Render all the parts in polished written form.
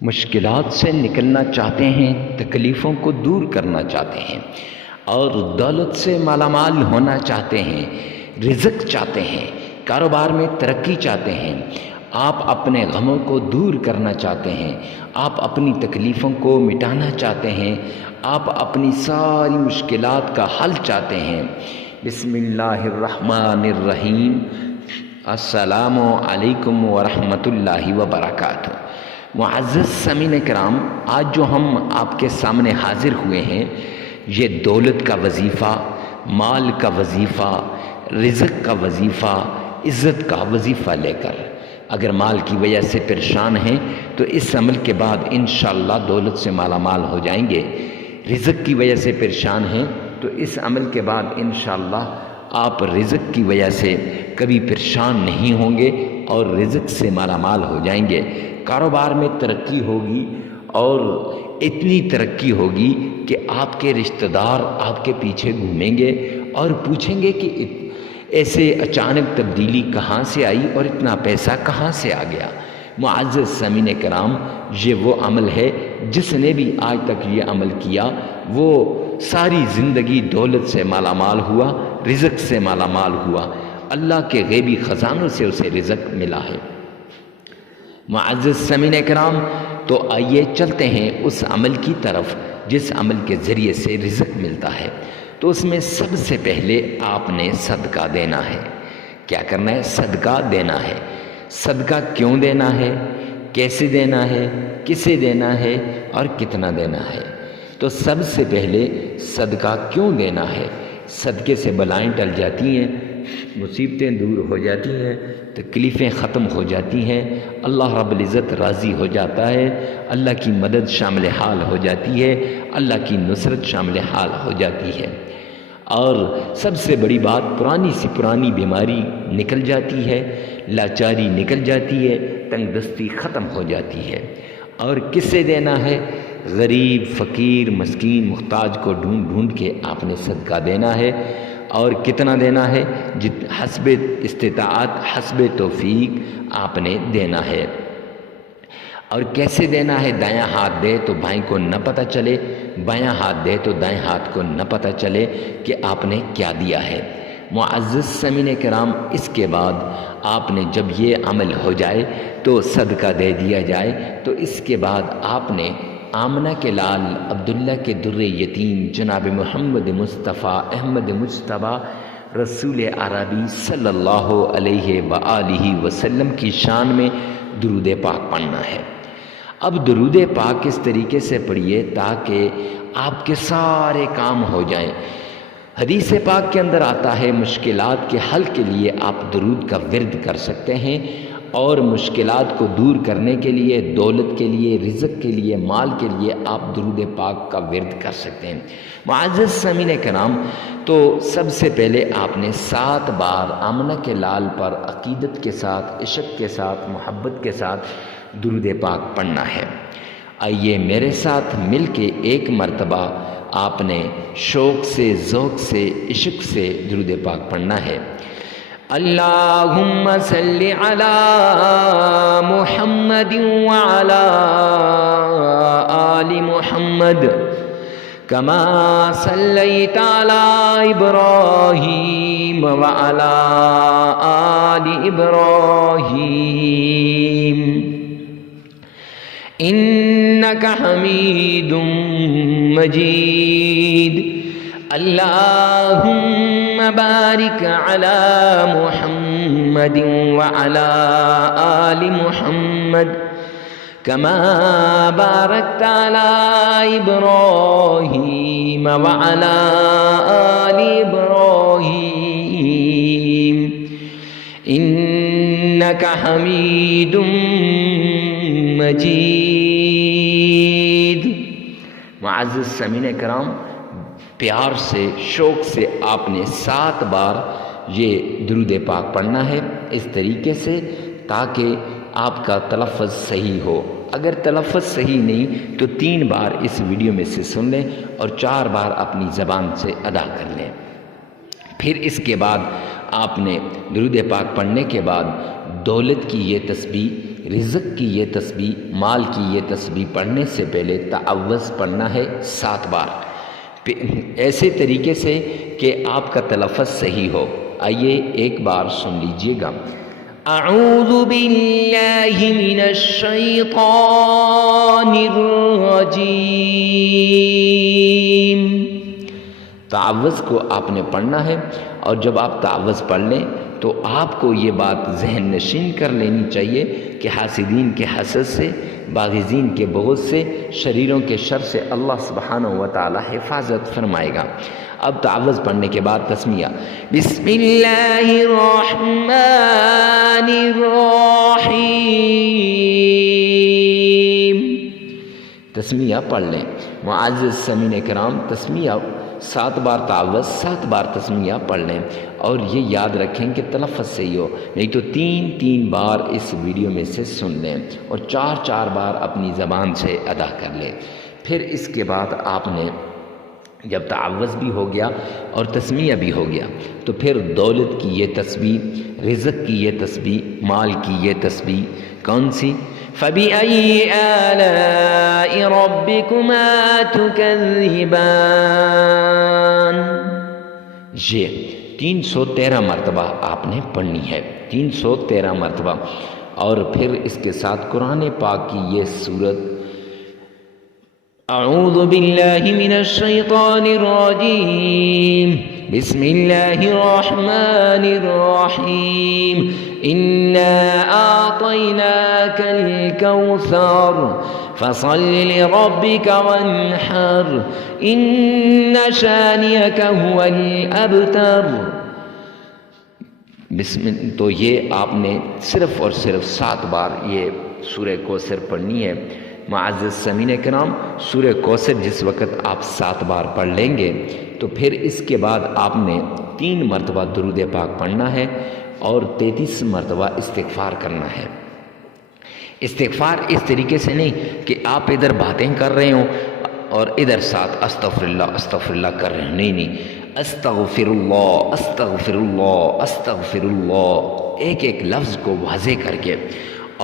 مشکلات سے نکلنا چاہتے ہیں، تکلیفوں کو دور کرنا چاہتے ہیں اور دولت سے مالا مال ہونا چاہتے ہیں، رزق چاہتے ہیں، کاروبار میں ترقی چاہتے ہیں، آپ اپنے غموں کو دور کرنا چاہتے ہیں، آپ اپنی تکلیفوں کو مٹانا چاہتے ہیں، آپ اپنی ساری مشکلات کا حل چاہتے ہیں۔ بسم اللہ الرحمن الرحیم۔ السلام علیکم ورحمۃ اللہ وبرکاتہ۔ معزز سامعین کرام، آج جو ہم آپ کے سامنے حاضر ہوئے ہیں، یہ دولت کا وظیفہ، مال کا وظیفہ، رزق کا وظیفہ، عزت کا وظیفہ لے کر اگر مال کی وجہ سے پریشان ہیں تو اس عمل کے بعد انشاءاللہ دولت سے مالا مال ہو جائیں گے۔ رزق کی وجہ سے پریشان ہیں تو اس عمل کے بعد انشاءاللہ آپ رزق کی وجہ سے کبھی پریشان نہیں ہوں گے اور رزق سے مالا مال ہو جائیں گے۔ کاروبار میں ترقی ہوگی اور اتنی ترقی ہوگی کہ آپ کے رشتہ دار آپ کے پیچھے گھومیں گے اور پوچھیں گے کہ ایسے اچانک تبدیلی کہاں سے آئی اور اتنا پیسہ کہاں سے آ گیا۔ معزز سامعین کرام، یہ وہ عمل ہے جس نے بھی آج تک یہ عمل کیا وہ ساری زندگی دولت سے مالا مال ہوا، رزق سے مالا مال ہوا، اللہ کے غیبی خزانوں سے اسے رزق ملا ہے۔ معزز سامعین کرام، تو آئیے چلتے ہیں اس عمل کی طرف جس عمل کے ذریعے سے رزق ملتا ہے۔ تو اس میں سب سے پہلے آپ نے صدقہ دینا ہے۔ کیا کرنا ہے؟ صدقہ دینا ہے۔ صدقہ کیوں دینا ہے، کیسے دینا ہے، کسے دینا ہے اور کتنا دینا ہے؟ تو سب سے پہلے صدقہ کیوں دینا ہے؟ صدقے سے بلائیں ٹل جاتی ہیں، مصیبتیں دور ہو جاتی ہیں، تکلیفیں ختم ہو جاتی ہیں، اللہ رب العزت راضی ہو جاتا ہے، اللہ کی مدد شامل حال ہو جاتی ہے، اللہ کی نصرت شامل حال ہو جاتی ہے، اور سب سے بڑی بات پرانی سی پرانی بیماری نکل جاتی ہے، لاچاری نکل جاتی ہے، تنگ دستی ختم ہو جاتی ہے۔ اور کس سے دینا ہے؟ غریب، فقیر، مسکین، محتاج کو ڈھونڈ ڈھونڈ کے آپ نے صدقہ دینا ہے۔ اور کتنا دینا ہے؟ حسب استطاعت، حسب توفیق آپ نے دینا ہے۔ اور کیسے دینا ہے؟ دایاں ہاتھ دے تو بائیں کو نہ پتہ چلے، بایاں ہاتھ دے تو دائیں ہاتھ کو نہ پتہ چلے کہ آپ نے کیا دیا ہے۔ معزز سامعین کرام، اس کے بعد آپ نے جب یہ عمل ہو جائے تو صدقہ دے دیا جائے تو اس کے بعد آپ نے آمنہ کے لال عبداللہ کے در یتیم جناب محمد مصطفیٰ احمد مجتبیٰ رسول عربی صلی اللہ علیہ وآلہ وسلم کی شان میں درود پاک پڑھنا ہے۔ اب درود پاک اس طریقے سے پڑھیے تاکہ آپ کے سارے کام ہو جائیں۔ حدیث پاک کے اندر آتا ہے مشکلات کے حل کے لیے آپ درود کا ورد کر سکتے ہیں، اور مشکلات کو دور کرنے کے لیے، دولت کے لیے، رزق کے لیے، مال کے لیے آپ درود پاک کا ورد کر سکتے ہیں۔ معزز سامعین کرام، تو سب سے پہلے آپ نے 7 بار آمنہ کے لال پر عقیدت کے ساتھ، عشق کے ساتھ، محبت کے ساتھ درود پاک پڑھنا ہے۔ آئیے میرے ساتھ مل کے ایک مرتبہ آپ نے شوق سے، ذوق سے، عشق سے درود پاک پڑھنا ہے۔ اللہم صلی علی محمد وعلی آل محمد کما صلیت علی ابراہیم وعلی آل ابراہیم انکا حمید مجید۔ اللہم بارک علی محمد وعلی آل محمد کما بارکت علی ابراہیم وعلی آل ابراہیم انکا حمید مجید۔ معزز سامعین کرام، پیار سے، شوق سے آپ نے 7 بار یہ درود پاک پڑھنا ہے اس طریقے سے تاکہ آپ کا تلفظ صحیح ہو۔ اگر تلفظ صحیح نہیں تو 3 بار اس ویڈیو میں سے سن لیں اور 4 بار اپنی زبان سے ادا کر لیں۔ پھر اس کے بعد آپ نے درود پاک پڑھنے کے بعد دولت کی یہ تسبیح رزق کی یہ تسبیح، مال کی یہ تسبیح پڑھنے سے پہلے تعوذ پڑھنا ہے 7 بار، ایسے طریقے سے کہ آپ کا تلفظ صحیح ہو۔ آئیے ایک بار سن لیجئے گا۔ اعوذ باللہ من الشیطان الرجیم۔ تعوذ کو آپ نے پڑھنا ہے، اور جب آپ تعوذ پڑھ لیں تو آپ کو یہ بات ذہن نشین کر لینی چاہیے کہ حاسدین کے حسد سے، باغزین کے بغض سے، شریروں کے شر سے اللہ سبحانہ و تعالی حفاظت فرمائے گا۔ اب تعوذ پڑھنے کے بعد تسمیہ، بسم اللہ الرحمن الرحیم، تسمیہ پڑھ لیں۔ معزز سامعین کرام، تسمیہ 7 بار تعوذ، 7 بار تسمیہ پڑھ لیں، اور یہ یاد رکھیں کہ تلفظ صحیح ہو، نہیں تو 3 بار اس ویڈیو میں سے سن لیں اور 4 بار اپنی زبان سے ادا کر لیں۔ پھر اس کے بعد آپ نے جب تعوذ بھی ہو گیا اور تسمیہ بھی ہو گیا تو پھر دولت کی یہ تسبیح، رزق کی یہ تسبیح، مال کی یہ تسبیح کون سی؟ فَبِأَيِّ آلَاءِ رَبِّكُمَا تُكَذِّبَانِ، یہ 313 مرتبہ آپ نے پڑھنی ہے، 313 مرتبہ۔ اور پھر اس کے ساتھ قرآن پاک کی یہ سورت، اعوذ باللہ من الشیطان الرجیم، بسم اللہ الرحمن الرحیم، انا اعطیناک الکوثر فصل لربک وانحر ان شانئک هو الابتر۔ تو یہ آپ نے صرف اور صرف 7 بار یہ سورہ کوثر پڑھنی ہے۔ معزز سامعین کرام، سورہ کوثر جس وقت آپ 7 بار پڑھ لیں گے تو پھر اس کے بعد آپ نے 3 مرتبہ درود پاک پڑھنا ہے اور 33 مرتبہ استغفار کرنا ہے۔ استغفار اس طریقے سے نہیں کہ آپ ادھر باتیں کر رہے ہوں اور ادھر ساتھ استغفر اللہ کر رہے ہیں، نہیں، استغفر اللہ استغفر اللہ استغفر اللہ، ایک لفظ کو واضح کر کے۔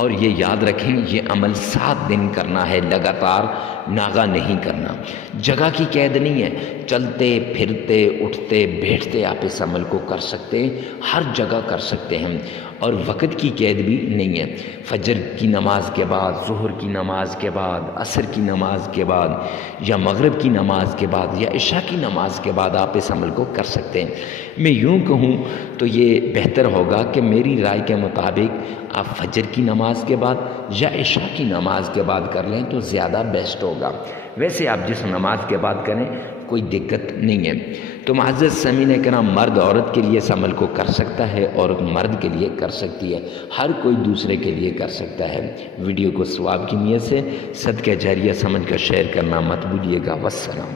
اور یہ یاد رکھیں یہ عمل 7 دن کرنا ہے، لگاتار ناغہ نہیں کرنا۔ جگہ کی قید نہیں ہے، چلتے پھرتے اٹھتے بیٹھتے آپ اس عمل کو کر سکتے ہیں، ہر جگہ کر سکتے ہیں۔ اور وقت کی قید بھی نہیں ہے، فجر کی نماز کے بعد، ظہر کی نماز کے بعد، عصر کی نماز کے بعد، یا مغرب کی نماز کے بعد، یا عشاء کی نماز کے بعد آپ اس عمل کو کر سکتے ہیں۔ میں یوں کہوں تو یہ بہتر ہوگا کہ میری رائے کے مطابق آپ فجر کی نماز کے بعد یا عشاء کی نماز کے بعد کر لیں تو زیادہ بیسٹ ہوگا۔ ویسے آپ جس نماز کے بعد کریں کوئی دقت نہیں ہے۔ تو معزز سامعین کرام، مرد عورت کے لیے اس عمل کو کر سکتا ہے، عورت مرد کے لیے کر سکتی ہے، ہر کوئی دوسرے کے لیے کر سکتا ہے۔ ویڈیو کو ثواب کی نیت سے صدقہ جاریہ سمجھ کر شیئر کرنا مت بھولیے گا۔ والسلام۔